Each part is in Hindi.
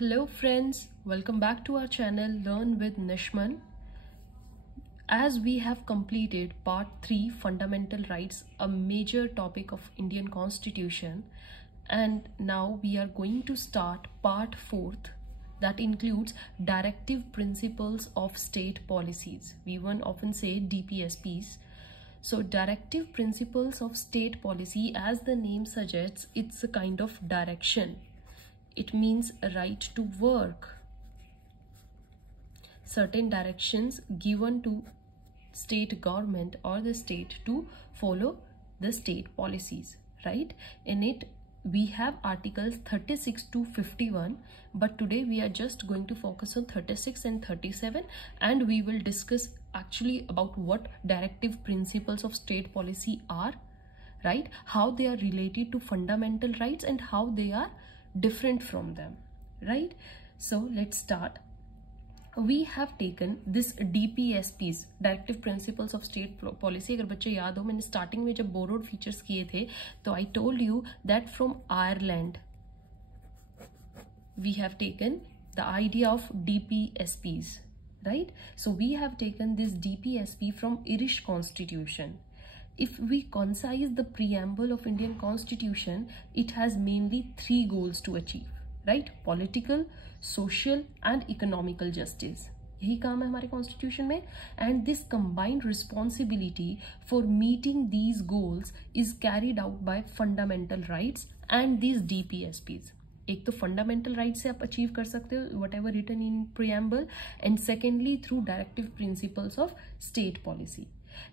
Hello friends, welcome back to our channel Learn with Nishman. As we have completed part 3 fundamental rights, a major topic of Indian Constitution, and now we are going to start part 4th that includes directive principles of state policies. We often say DPSPs. So directive principles of state policy, as the name suggests, it's a kind of direction. It means a right to work. Certain directions given to state government or the state to follow the state policies, right? In it, we have articles 36 to 51, but today we are just going to focus on 36 and 37, and we will discuss actually about what directive principles of state policy are, right? How they are related to fundamental rights and how they are different from them, right? So let's start. We have taken this DPSPs, Directive Principles of State Policy. अगर बच्चे याद हो, मैंने स्टार्टिंग में जब बोरोड फीचर्स किए थे तो I told you that from Ireland we have taken the idea of DPSPs, right? So we have taken this DPSP from Irish Constitution. If we concise the preamble of Indian Constitution, it has mainly 3 goals to achieve, right? Political, social and economical justice. यही काम है हमारे कॉन्स्टिट्यूशन में, and this combined responsibility for meeting these goals is carried out by fundamental rights and these DPSPs. एक तो फंडामेंटल राइट से आप अचीव कर सकते हो whatever written in preamble, and secondly through directive principles of state policy.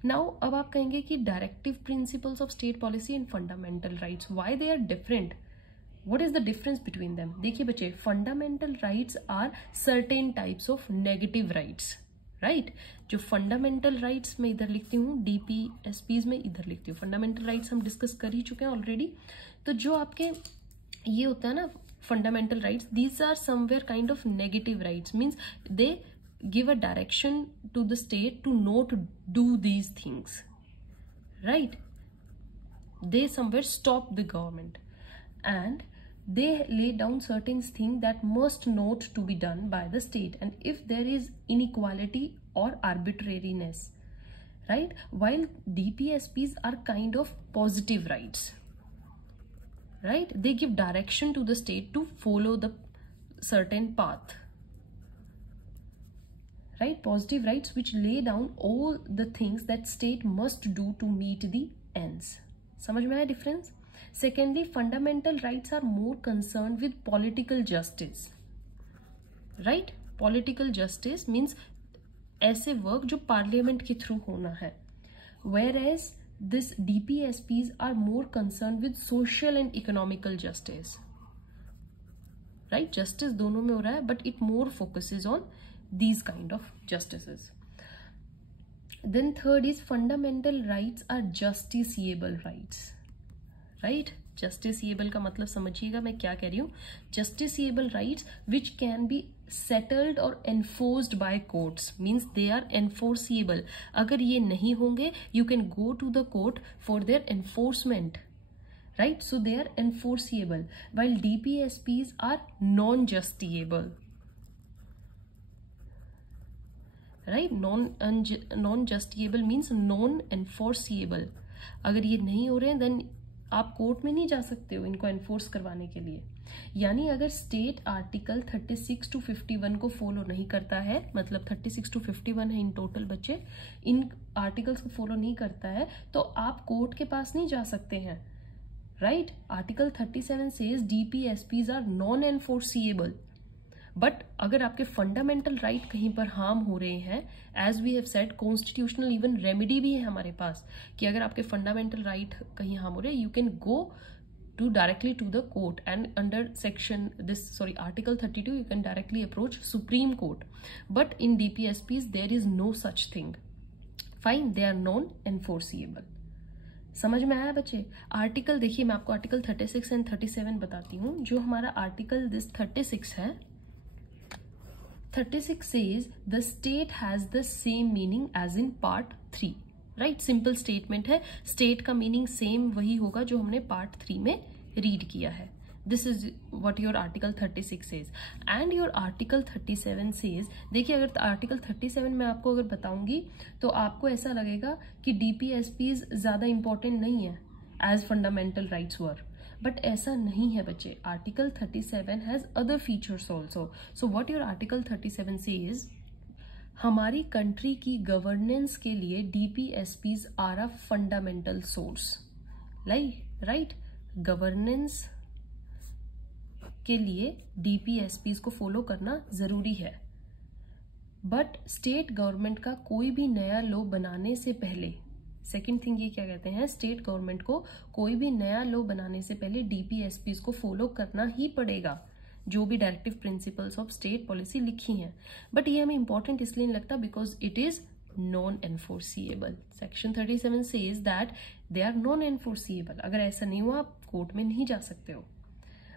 Now अब आप कहेंगे कि directive principles of state policy and fundamental rights, why they are different, what is the difference between them? देखिए बच्चे, fundamental rights are certain types of negative rights, right? जो फंडामेंटल राइट्स में इधर लिखती हूँ, DPSPs में इधर लिखती हूँ. फंडामेंटल राइट्स हम डिस्कस कर ही चुके हैं ऑलरेडी. तो जो आपके ये होता है ना fundamental rights, these are somewhere kind of negative rights, means they give a direction to the state to not do these things, right? They somewhere stop the government and they lay down certain things that must not to be done by the state, and if there is inequality or arbitrariness, right? While DPSPs are kind of positive rights, right? They give direction to the state to follow the certain path, right? Positive rights which lay down all the things that state must do to meet the ends. समझ में आया difference? Secondly, fundamental rights are more concerned with political justice, right? Political justice means ऐसे वर्क जो पार्लियामेंट के थ्रू होना है, whereas this DPSPs are more concerned with social and economical justice, right? Justice दोनों में हो रहा है, but it more focuses on these kind of justices. Then third is fundamental rights are justiciable rights, right? Justiciable का मतलब समझिएगा मैं क्या कह रही हूँ. Justiciable rights which can be settled or enforced by courts, means they are enforceable. अगर ये नहीं होंगे, you can go to the court for their enforcement, right? So they are enforceable, while DPSPs are non-justiciable, right? Non-justiciable means non-enforceable. अगर ये नहीं हो रहे हैं देन आप कोर्ट में नहीं जा सकते हो इनको एनफोर्स करवाने के लिए. यानी अगर स्टेट आर्टिकल 36 to 51 को फॉलो नहीं करता है, मतलब 36 to 51 है इन टोटल बच्चे, इन आर्टिकल्स को फॉलो नहीं करता है, तो आप कोर्ट के पास नहीं जा सकते हैं, right? Article 37 says DPSPs are non enforceable. But अगर आपके फंडामेंटल राइट कहीं पर हार्म हो रहे हैं, as we have said, constitutional even remedy भी है हमारे पास कि अगर आपके फंडामेंटल राइट कहीं हार्म हो रहे हैं, you can go to directly to the court, and under section article 32 you can directly approach supreme court. But in DPSPs there is no such thing. Fine, they are non enforceable. समझ में आया बच्चे? आर्टिकल देखिए, मैं आपको आर्टिकल 36 एंड 37 बताती हूँ. जो हमारा आर्टिकल 36 है, 36 says the state has the same meaning as in part 3, right? Simple statement है, स्टेट का मीनिंग सेम वही होगा जो हमने पार्ट 3 में रीड किया है. This is what your Article 36 says. And your Article 37 says, देखिए अगर Article 37 में आपको अगर बताऊंगी तो आपको ऐसा लगेगा कि DPSPs ज़्यादा important नहीं है as fundamental rights were. But ऐसा नहीं है बच्चे. Article 37 has other features also. So what your Article 37 says, हमारी कंट्री की गवर्नेंस के लिए DPSPs are a fundamental source. Right, governance के लिए DPSPs को फॉलो करना जरूरी है. बट स्टेट गवर्नमेंट का कोई भी नया लॉ बनाने से पहले, सेकेंड थिंग ये क्या कहते हैं, स्टेट गवर्नमेंट को कोई भी नया लॉ बनाने से पहले DPSPs को फॉलो करना ही पड़ेगा, जो भी directive principles of state policy लिखी हैं. बट ये हमें इंपॉर्टेंट इसलिए नहीं लगता because it is non enforceable. Section 37 says that they are non enforceable. अगर ऐसा नहीं हुआ आप कोर्ट में नहीं जा सकते हो.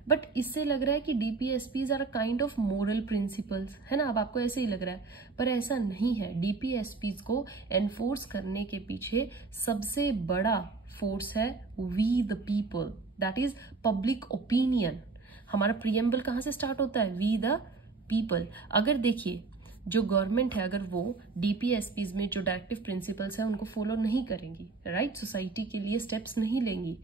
बट इससे लग रहा है कि DPSPs are a kind of moral principles, है ना. अब आपको ऐसे ही लग रहा है, पर ऐसा नहीं है. DPSPs को एनफोर्स करने के पीछे सबसे बड़ा फोर्स है we the people, that is public opinion. हमारा प्रीएम्बल कहाँ से स्टार्ट होता है, वी द पीपल. अगर देखिए जो गवर्नमेंट है अगर वो DPSPs में जो डायरेक्टिव प्रिंसिपल्स है उनको फॉलो नहीं करेंगी, राइट, सोसाइटी के लिए स्टेप्स नहीं लेंगी,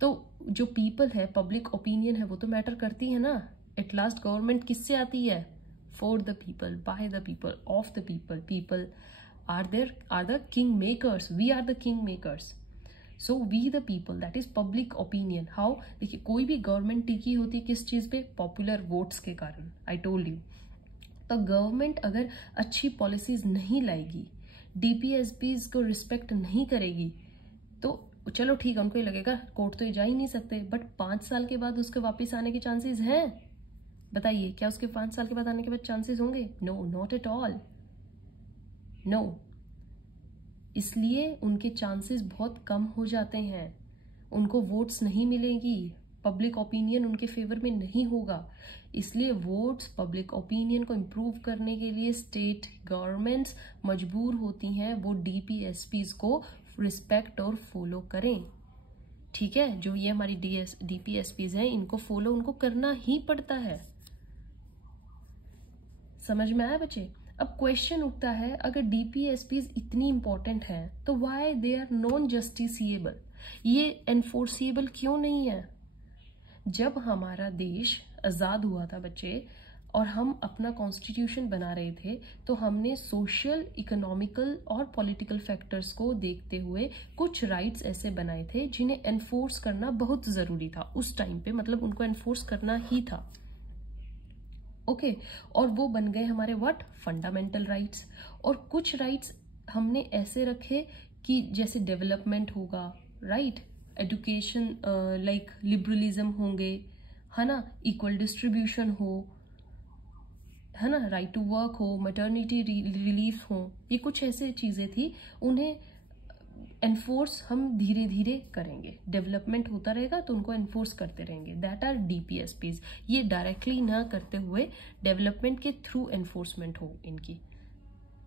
तो जो पीपल है, पब्लिक ओपिनियन है, वो तो मैटर करती है ना. एट लास्ट गवर्नमेंट किससे आती है, for the people, by the people, of the people. People are the king makers, we are the king makers. So we the people, that is public opinion. How, देखिए कोई भी गवर्नमेंट टिकी होती है किस चीज पे, पॉपुलर वोट्स के कारण. I told you. तो गवर्नमेंट अगर अच्छी पॉलिसीज नहीं लाएगी, DPSPs को रिस्पेक्ट नहीं करेगी, तो चलो ठीक है, उनको ये लगेगा कोर्ट तो ये जा ही नहीं सकते. बट 5 साल के बाद उसके वापस आने के चांसेस हैं. बताइए क्या उसके 5 साल के बाद आने के बाद चांसेस होंगे? No, not at all, no. इसलिए उनके चांसेस बहुत कम हो जाते हैं. उनको वोट्स नहीं मिलेगी, पब्लिक ओपिनियन उनके फेवर में नहीं होगा. इसलिए वोट्स, पब्लिक ओपिनियन को इम्प्रूव करने के लिए स्टेट गवर्नमेंट्स मजबूर होती हैं वो DPSPs को रिस्पेक्ट और फॉलो करें. ठीक है, जो ये हमारी DPSPs हैं इनको फॉलो उनको करना ही पड़ता है. समझ में आया बच्चे? अब क्वेश्चन उठता है, अगर DPSPs इतनी इंपॉर्टेंट है तो why they are non justiciable, ये एनफोर्सिएबल क्यों नहीं है? जब हमारा देश आज़ाद हुआ था बच्चे और हम अपना कॉन्स्टिट्यूशन बना रहे थे तो हमने सोशल, इकोनॉमिकल और पॉलिटिकल फैक्टर्स को देखते हुए कुछ राइट्स ऐसे बनाए थे जिन्हें एनफोर्स करना बहुत ज़रूरी था उस टाइम पे, मतलब उनको एनफोर्स करना ही था. ओके, और वो बन गए हमारे व्हाट, फंडामेंटल राइट्स. और कुछ राइट्स हमने ऐसे रखे कि जैसे डेवलपमेंट होगा, राइट, एजुकेशन, लाइक लिबरलिज्म होंगे, है ना, इक्वल डिस्ट्रीब्यूशन हो, है ना, राइट टू वर्क हो, मैटरनिटी रिलीफ हो. ये कुछ ऐसे चीज़ें थी, उन्हें एनफोर्स हम धीरे धीरे करेंगे. डेवलपमेंट होता रहेगा तो उनको एनफोर्स करते रहेंगे. That are DPSPs. ये डायरेक्टली ना करते हुए डेवलपमेंट के थ्रू एनफोर्समेंट हो इनकी.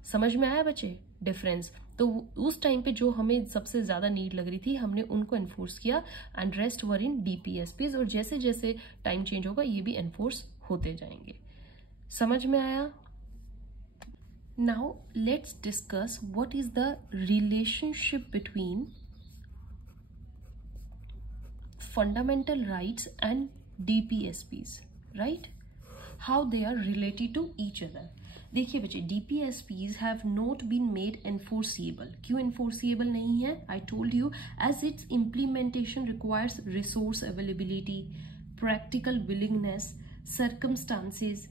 समझ में आया बच्चे डिफरेंस? तो उस टाइम पे जो हमें सबसे ज़्यादा नीड लग रही थी हमने उनको एनफोर्स किया and rest were in DPSPs. और जैसे जैसे टाइम चेंज होगा ये भी एनफोर्स होते जाएंगे. समझ में आया? Now let's discuss what is the relationship between fundamental rights and DPSPs, right? How they are related to each other. देखिए बच्चे, DPSPs have not been made enforceable. क्यों enforceable नहीं है? I told you, as its implementation requires resource availability, practical willingness, circumstances,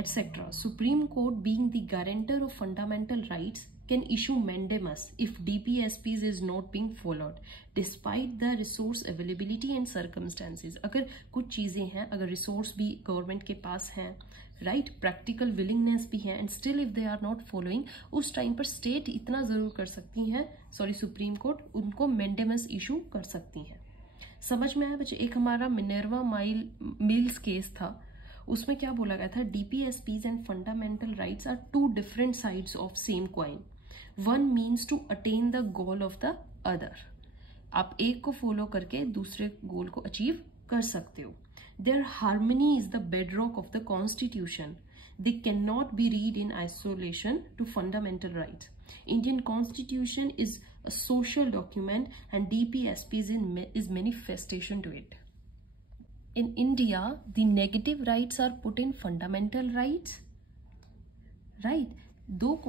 etc. Supreme Court, being the guarantor of fundamental rights, can issue mandamus if DPSPs is not being followed, despite the resource availability and circumstances. अगर कुछ चीज़ें हैं, अगर रिसोर्स भी गवर्नमेंट के पास हैं, राइट, प्रैक्टिकल विलिंगनेस भी है, and still if they are not following, उस टाइम पर स्टेट इतना ज़रूर कर सकती हैं, सुप्रीम कोर्ट उनको मैंडेमस इशू कर सकती हैं. समझ में आया बच्चे? एक हमारा मिनर्वा मिल्स केस था, उसमें क्या बोला गया था, DPSPs and fundamental rights are two different sides of same coin. One means to attain the goal of the other. आप एक को फॉलो करके दूसरे गोल को अचीव कर सकते हो. Their harmony is the bedrock of the constitution. They cannot be read in isolation to fundamental rights. Indian constitution is a social document and DPSP is manifestation to it. In India, the negative rights are put in fundamental rights, right? Though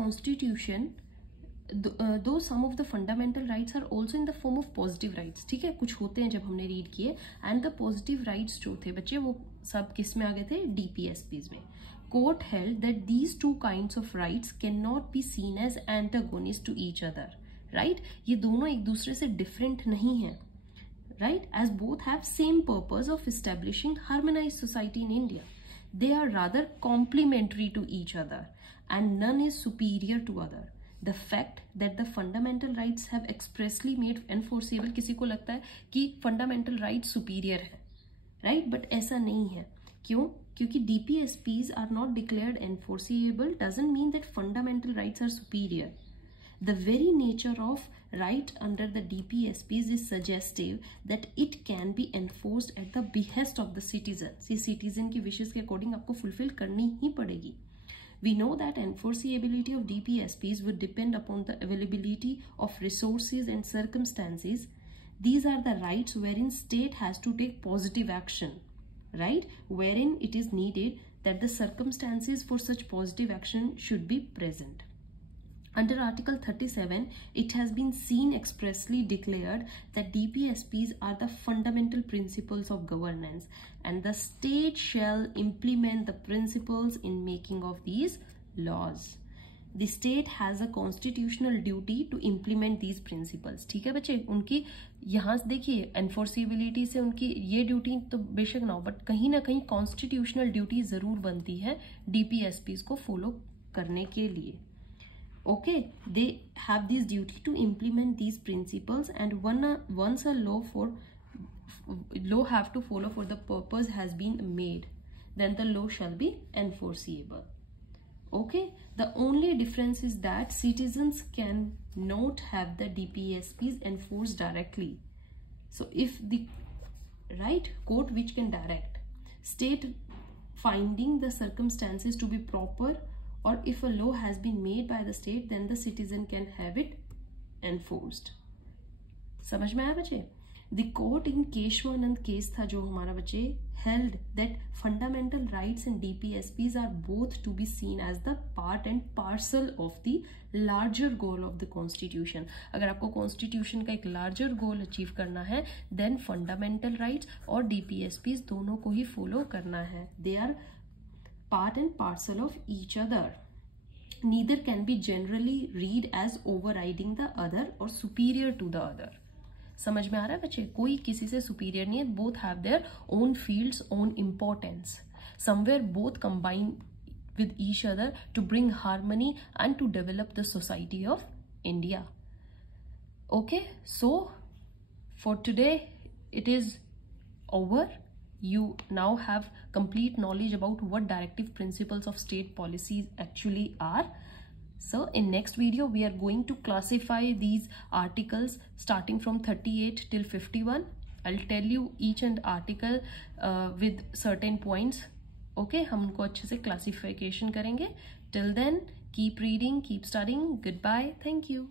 some of the fundamental rights are also in the form of positive rights. ठीक है, कुछ होते हैं जब हमने रीड किए. एंड द पॉजिटिव राइट्स जो थे बच्चे वो सब किस में आ गए थे? DPSPs में. Court held that these two kinds of rights cannot be seen as antagonists to each other. Right? ये दोनों एक दूसरे से different नहीं हैं. Right? As both have same purpose of establishing harmonized society in India. They are rather complementary to each other and none is superior to other. The fact that the fundamental rights have expressly made enforceable, किसी को लगता है कि fundamental rights superior है, right? But ऐसा नहीं है. क्यों? क्योंकि DPSPs are not declared enforceable doesn't mean that fundamental rights are superior. The very nature of right under the DPSPs is suggestive that it can be enforced at the behest of the citizens. ये citizen की wishes के according आपको fulfill करनी ही पड़ेगी. We know that enforceability of DPSPs would depend upon the availability of resources and circumstances. These are the rights wherein state has to take positive action, right? Wherein it is needed that the circumstances for such positive action should be present. Under Article 37, it has been seen expressly declared that DPSPs are the fundamental principles of governance and the state shall implement the principles in making of these laws. The state has a constitutional duty to implement these principles. ठीक है बच्चे, उनकी यहाँ से देखिए enforceability से उनकी ये ड्यूटी तो बेशक ना हो, बट कहीं ना कहीं कॉन्स्टिट्यूशनल ड्यूटी जरूर बनती है DPSPs को फॉलो करने के लिए. Okay, they have this duty to implement these principles and once a law have to follow for the purpose has been made, then the law shall be enforceable. Okay, the only difference is that citizens can not have the DPSPs enforced directly. So if the right court which can direct, state finding the circumstances to be proper, or if a law has been made by the state, then the citizen can have it enforced. समझ में आया बच्चे? The court in Kesavananda case था जो हमारा बच्चे held that fundamental rights and DPSPs are both to be seen as the part and parcel of the larger goal of the constitution. अगर आपको constitution का एक larger goal achieve करना है, then fundamental rights और DPSPs दोनों को ही follow करना है. They are part and parcel of each other. Neither can be generally read as overriding the other or superior to the other. समझ में आ रहा है बच्चे? कोई किसी से superior नहीं है. Both have their own fields, own importance. Somewhere both combine with each other to bring harmony and to develop the society of India. Okay, so for today it is over. You now have complete knowledge about what directive principles of state policies actually are. So in next video we are going to classify these articles starting from 38 till 51. I'll tell you each and article with certain points. Okay, हम उनको अच्छे से classification करेंगे. Till then, keep reading, keep studying. Goodbye. Thank you.